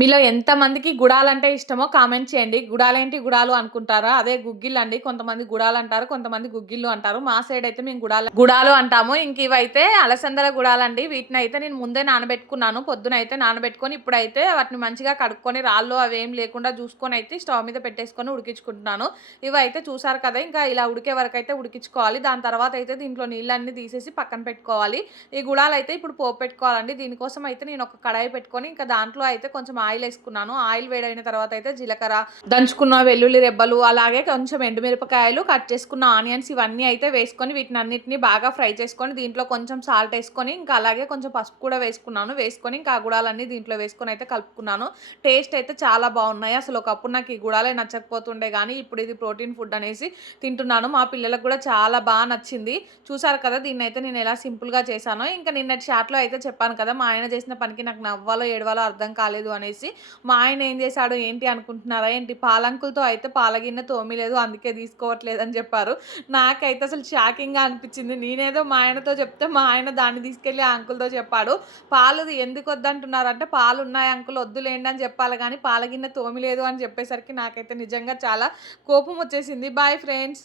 మీలో ఎంతమందికి గుడాలంటే ఇష్టమో కామెంట్ చేయండి. గుడాలేంటి గుడాలు అనుకుంటారా? అదే గుగ్గిళ్ళు అండి. కొంతమంది గుడాలు అంటారు కొంతమంది గుగ్గిళ్ళు అంటారు. మా సైడ్ అయితే మేము గుడాలు గుడాలు అంటాము. ఇంక ఇవైతే అలసందల గుడాలండి. వీటిని అయితే నేను ముందే నానబెట్టుకున్నాను. పొద్దున అయితే నానబెట్టుకొని ఇప్పుడైతే వాటిని మంచిగా కడుక్కొని రాళ్ళు అవి ఏం లేకుండా చూసుకొని అయితే స్టవ్ మీద పెట్టేసుకొని ఉడికించుకుంటున్నాను. ఇవైతే చూసారు కదా ఇంకా ఇలా ఉడికే వరకు అయితే ఉడికించుకోవాలి. దాని తర్వాత అయితే దీంట్లో నీళ్ళన్నీ తీసేసి పక్కన పెట్టుకోవాలి. ఈ గుడాలు అయితే ఇప్పుడు పోపు పెట్టుకోవాలండి. దీనికోసం అయితే నేను ఒక కడాయి పెట్టుకొని ఇంకా దాంట్లో అయితే కొంచెం ఆయిల్ వేసుకున్నాను. ఆయిల్ వేడైన తర్వాత అయితే జీలకర్ర దంచుకున్న వెల్లుల్లి రెబ్బలు అలాగే కొంచెం ఎండుమిరపకాయలు కట్ చేసుకున్న ఆనియన్స్ ఇవన్నీ అయితే వేసుకొని వీటిని అన్నిటిని బాగా ఫ్రై చేసుకొని దీంట్లో కొంచెం సాల్ట్ వేసుకొని ఇంకా అలాగే కొంచెం పసుపు కూడా వేసుకున్నాను. వేసుకొని ఇంకా గుడాలన్నీ దీంట్లో వేసుకొని అయితే కలుపుకున్నాను. టేస్ట్ అయితే చాలా బాగున్నాయి. అసలు ఒకప్పుడు నాకు ఈ గుడాలే నచ్చకపోతుండే కానీ ఇప్పుడు ఇది ప్రోటీన్ ఫుడ్ అనేసి తింటున్నాను. మా పిల్లలకు కూడా చాలా బాగా నచ్చింది. చూసారు కదా దీన్ని అయితే నేను ఎలా సింపుల్గా చేశానో. ఇంకా నిన్నటి షాట్లో అయితే చెప్పాను కదా మా ఆయన చేసిన పనికి నాకు నవ్వాలో ఏడవాలో అర్థం కాలేదు అని. అనేసి మా ఆయన ఏం చేశాడు ఏంటి అనుకుంటున్నారా? ఏంటి? పాలంకులతో అయితే పాలగిన్నె తోమిలేదు అందుకే తీసుకోవట్లేదు అని చెప్పారు. నాకైతే అసలు షాకింగ్గా అనిపించింది. నేనేదో మా ఆయనతో చెప్తే మా ఆయన దాన్ని తీసుకెళ్ళి ఆ అంకుల్తో చెప్పాడు. పాలు ఎందుకు వద్దంటున్నారు? అంటే పాలు ఉన్నాయి అంకుల్ వద్దులేండి అని చెప్పాలి కానీ పాలగిన్నె తోమిలేదు అని చెప్పేసరికి నాకైతే నిజంగా చాలా కోపం వచ్చేసింది. Bye friends